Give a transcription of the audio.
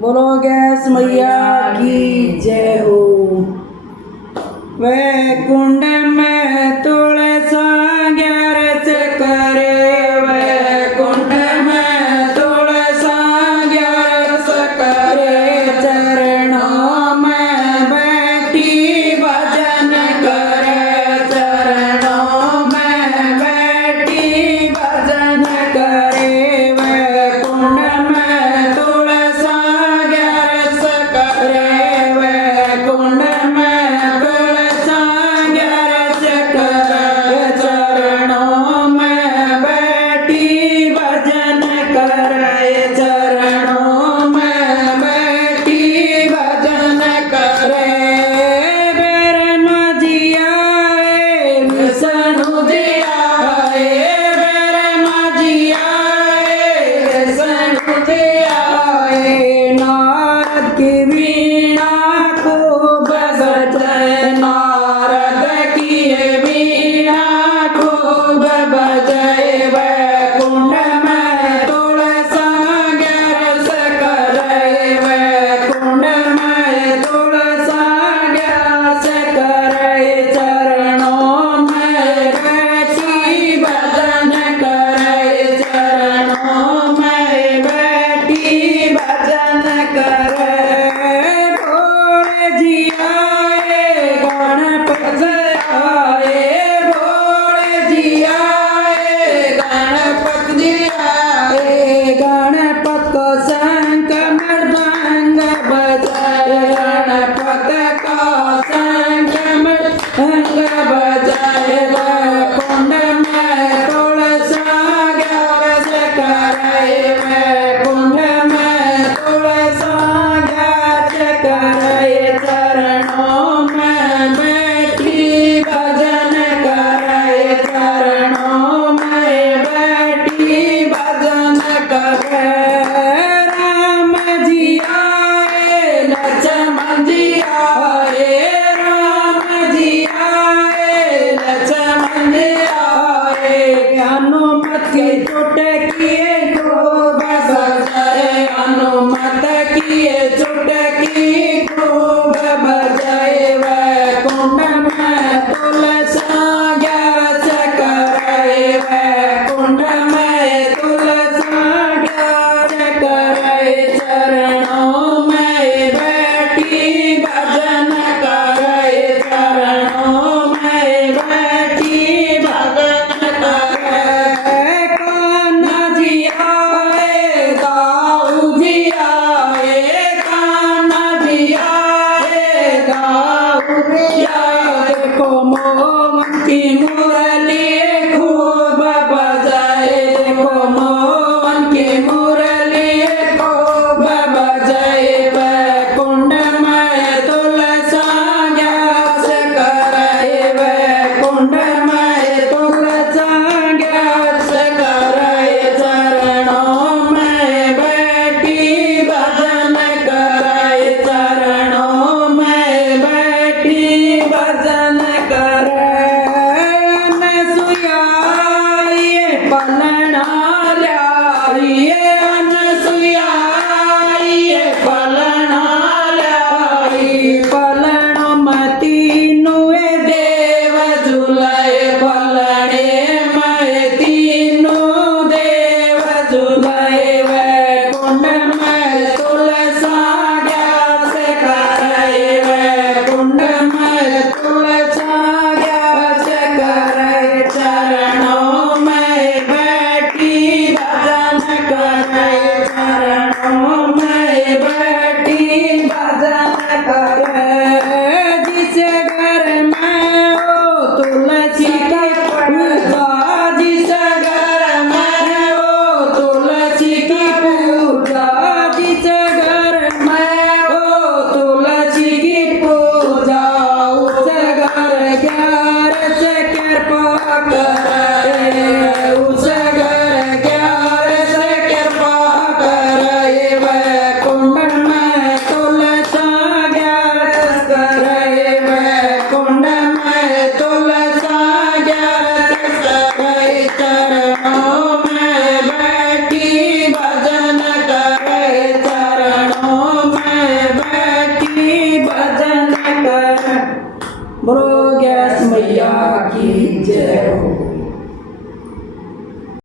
बोलो गैस मैया की जय हो। वैकुंठ में तुलसा ग्यारस करे, वैकुंठ में तुलसा ग्यारस करे, चरणों में बैठी भजन करे, चरणों में बैठी भजन करे। वैकुंठ में तुलसा ग्यारस करे, वैकुंठ में तुलसा ग्यारस करे, चरणों में बैठी भजन करे, चरणों में बैठी भजन करे। ब्रह्मा जी आए, विष्णु जी आए, ब्रह्मा जी आए, विष्णु जी आए, नारद की वीणा खूब बजाए, नारद की वीणा खूब बजाए। वैकुंठ में तुलसा ग्यारस करे, वैकुंठ में तुलसा ग्यारस करे, चरणों में बैठी भजन करे, चरणों में बैठी भजन करे। भोले जी आए, गणपति आए, भोले जी आए, गणपति जी आए, गणपति को शंख मृदंग बजाए, गणपति को शंख मृदंग बजाए। वैकुंठ में तुलसा ग्यारस करे, वैकुंठ में तुलसा ग्यारस करे, चरणों में बैठी भजन करे, चरणों में बैठी भजन करे। राम जी आए, लक्ष्मण जी आए, राम जी आए, लक्ष्मण जी आए, हनुमत की चुटकी खूब बजाए, हनुमत की चुटकी खूब बजाए। वैकुंठ में तुलसा ग्यारस करे, वैकुंठ में तुलसा ग्यारस करे, चरणों में बैठी भजन करे, चरणों में बैठी भजन करे। कान्हा जी बोलो गैस मैया की जय हो।